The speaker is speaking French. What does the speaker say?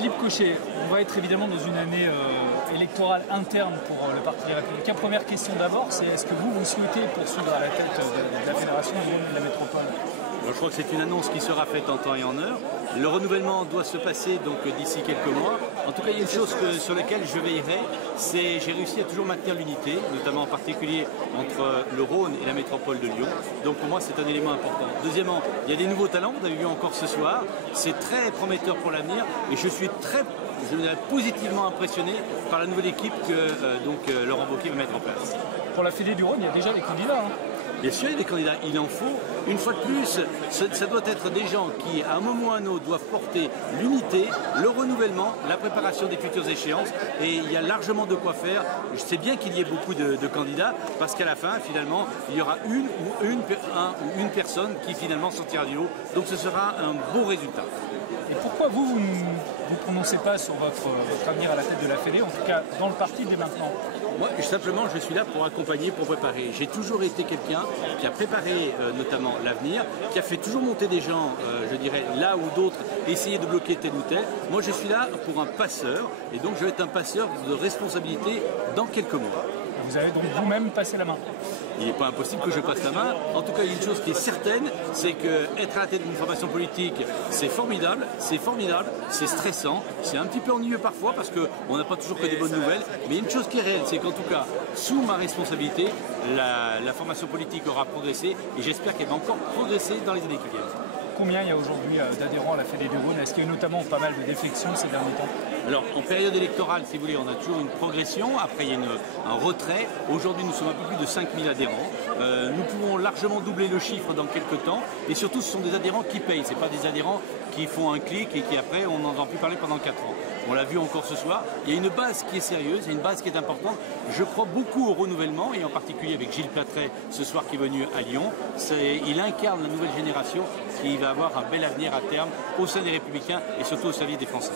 Philippe Cochet, on va être évidemment dans une année électorale interne pour le Parti des Républicains. Première question d'abord, c'est est-ce que vous souhaitez poursuivre à la tête de la Fédération du Rhône et de la Métropole? Je crois que c'est une annonce qui sera faite en temps et en heure. Le renouvellement doit se passer donc d'ici quelques mois. En tout cas, il y a une chose sur laquelle je veillerai, c'est j'ai réussi à toujours maintenir l'unité, notamment en particulier entre le Rhône et la métropole de Lyon. Donc pour moi, c'est un élément important. Deuxièmement, il y a des nouveaux talents, vous avez vu encore ce soir. C'est très prometteur pour l'avenir et je suis positivement impressionné par la nouvelle équipe que Laurent Wauquiez va mettre en place. Pour la Fédé du Rhône, il y a déjà des candidats. Bien sûr, il y a des candidats, il en faut. Une fois de plus, ça doit être des gens qui, à un moment ou à un autre, doivent porter l'unité, le renouvellement, la préparation des futures échéances. Et il y a largement de quoi faire. Je sais bien qu'il y ait beaucoup de candidats, parce qu'à la fin, finalement, il y aura une personne qui, finalement, sortira du lot. Donc ce sera un beau résultat. Et pourquoi vous ne prononcez pas sur votre avenir à la tête de la Fédé, en tout cas dans le parti dès maintenant? Moi, simplement, je suis là pour accompagner, pour préparer. J'ai toujours été quelqu'un qui a préparé notamment l'avenir, qui a fait toujours monter des gens, je dirais, là où d'autres essayaient de bloquer tel ou tel. Moi, je suis là pour un passeur, et donc je vais être un passeur de responsabilité dans quelques mois. Vous avez donc vous-même passé la main? Il n'est pas impossible que je passe la main. En tout cas, il y a une chose qui est certaine, c'est qu'être à la tête d'une formation politique, c'est formidable, c'est stressant, c'est un petit peu ennuyeux parfois parce qu'on n'a pas toujours que des bonnes nouvelles. Mais il y a une chose qui est réelle, c'est qu'en tout cas, sous ma responsabilité, la formation politique aura progressé et j'espère qu'elle va encore progresser dans les années qui viennent. Combien il y a aujourd'hui d'adhérents à la Fédé du Rhône? Est-ce qu'il y a notamment pas mal de défections ces derniers temps? Alors, en période électorale, si vous voulez, on a toujours une progression. Après, il y a un retrait. Aujourd'hui, nous sommes un peu plus de 5000 adhérents. Nous pouvons largement doubler le chiffre dans quelques temps. Et surtout, ce sont des adhérents qui payent. Ce n'est pas des adhérents qui font un clic et qui, après, on n'entend plus parler pendant 4 ans. On l'a vu encore ce soir. Il y a une base qui est sérieuse, il y a une base qui est importante. Je crois beaucoup au renouvellement, et en particulier avec Gilles Platret, ce soir qui est venu à Lyon. Il incarne la nouvelle génération qui va avoir un bel avenir à terme au sein des Républicains et surtout au service des Français.